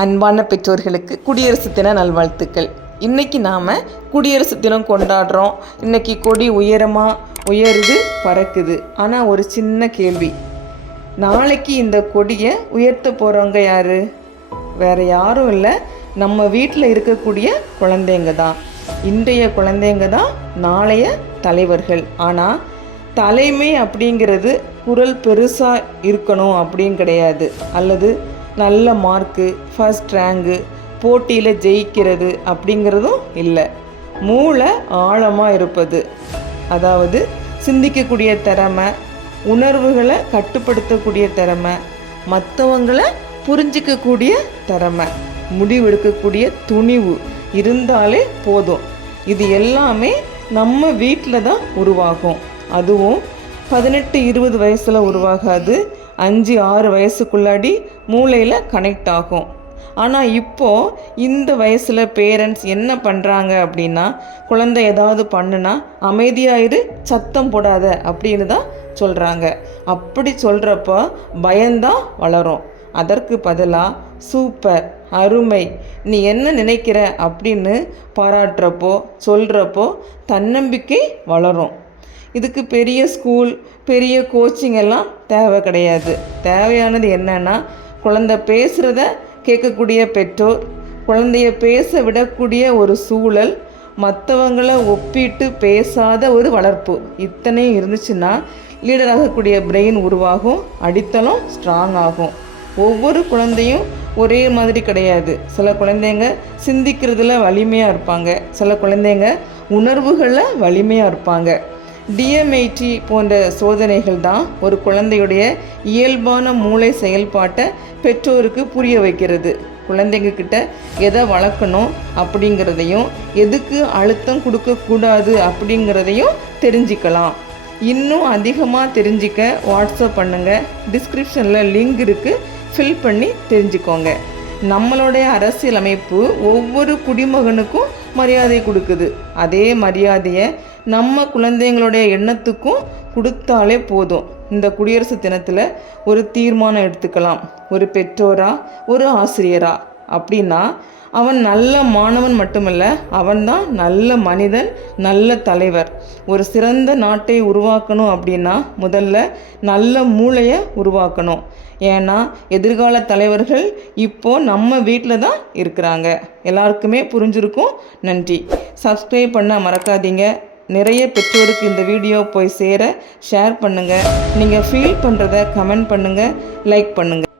அன்பான பெற்றோர்களுக்கு குடியரசு தின நல்வாழ்த்துக்கள். இன்றைக்கி நாம் குடியரசு தினம் கொண்டாடுறோம். இன்றைக்கி கொடி உயருது, பறக்குது. ஆனால் ஒரு சின்ன கேள்வி, நாளைக்கு இந்த கொடியை உயர்த்த போகிறவங்க யார்? வேறு யாரும் இல்லை, நம்ம வீட்டில் இருக்கக்கூடிய குழந்தைங்க தான். இன்றைய குழந்தைங்க தான் நாளைய தலைவர்கள். ஆனால் தலைமை அப்படிங்கிறது குரல் பெருசாக இருக்கணும் அப்படின்னு கிடையாது, அல்லது நல்ல மார்க்கு, ஃபஸ்ட் ரேங்கு, போட்டியில் ஜெயிக்கிறது அப்படிங்கிறதும் இல்லை. மூளை ஆழமாக இருப்பது, அதாவது சிந்திக்கக்கூடிய திறமை, உணர்வுகளை கட்டுப்படுத்தக்கூடிய திறமை, மற்றவங்களை புரிஞ்சிக்கக்கூடிய திறமை, முடிவெடுக்கக்கூடிய துணிவு இருந்தாலே போதும். இது எல்லாமே நம்ம வீட்டில் தான் உருவாகும். அதுவும் 18-20 வயசில் உருவாகாது, 5-6 வயசுக்குள்ளாடி மூளையில் கனெக்ட் ஆகும். ஆனால் இப்போது இந்த வயசில் பேரண்ட்ஸ் என்ன பண்ணுறாங்க அப்படின்னா, குழந்தை ஏதாவது பண்ணுனா அமைதியாயிரு, சத்தம் போடாத அப்படின்னு தான் சொல்கிறாங்க. அப்படி சொல்கிறப்போ பயம்தான் வளரும். அதற்கு பதிலாக சூப்பர், அருமை, நீ என்ன நினைக்கிற அப்படின்னு பாராட்டுறப்போ சொல்கிறப்போ தன்னம்பிக்கை வளரும். இதுக்கு பெரிய ஸ்கூல், பெரிய கோச்சிங் எல்லாம் தேவை கிடையாது. தேவையானது என்னன்னா, குழந்தை பேசுகிறத கேட்கக்கூடிய பெற்றோர், குழந்தைய பேச விடக்கூடிய ஒரு சூழல், மற்றவங்களை ஒப்பிட்டு பேசாத ஒரு வளர்ப்பு, இத்தனையும் இருந்துச்சுன்னா லீடராகக்கூடிய பிரெயின் உருவாகும், அடித்தளம் ஸ்ட்ராங் ஆகும். ஒவ்வொரு குழந்தையும் ஒரே மாதிரி கிடையாது. சில குழந்தைங்க சிந்திக்கிறதுல வலிமையாக இருப்பாங்க, சில குழந்தைங்க உணர்வுகளில் வலிமையாக இருப்பாங்க. DMIT போன்ற சோதனைகள் தான் ஒரு குழந்தையுடைய இயல்பான மூளை செயல்பாட்டை பெற்றோருக்கு புரிய வைக்கிறது. குழந்தைங்க கிட்ட எதை வளர்க்கணும் அப்படிங்கிறதையும், எதுக்கு அழுத்தம் கொடுக்கக்கூடாது அப்படிங்கிறதையும் தெரிஞ்சிக்கலாம். இன்னும் அதிகமாக தெரிஞ்சிக்க வாட்ஸ்அப் பண்ணுங்கள், டிஸ்கிரிப்ஷனில் லிங்க் இருக்குது, ஃபில் பண்ணி தெரிஞ்சுக்கோங்க. நம்மளுடைய அரசியலமைப்பு ஒவ்வொரு குடிமகனுக்கும் மரியாதை கொடுக்குது. அதே மரியாதையை நம்ம குழந்தைங்களுடைய எண்ணத்துக்கும் கொடுத்தாலே போதும். இந்த குடியரசு தினத்தில் ஒரு தீர்மானம் எடுத்துக்கலாம். ஒரு பெற்றோரா, ஒரு ஆசிரியரா அப்படின்னா, அவன் நல்ல மாணவன் மட்டுமல்ல, அவன்தான் நல்ல மனிதன், நல்ல தலைவர். ஒரு சிறந்த நாட்டை உருவாக்கணும் அப்படின்னா முதல்ல நல்ல மூளையை உருவாக்கணும். ஏன்னா எதிர்கால தலைவர்கள் இப்போது நம்ம வீட்டில் தான் இருக்கிறாங்க. எல்லாருக்குமே புரிஞ்சிருக்கும். நன்றி. சப்ஸ்கிரைப் பண்ண மறக்காதீங்க. நிறைய பெற்றோருக்கு இந்த வீடியோ போய் சேர ஷேர் பண்ணுங்கள். நீங்கள் ஃபீல் பண்ணுறத கமெண்ட் பண்ணுங்கள், லைக் பண்ணுங்கள்.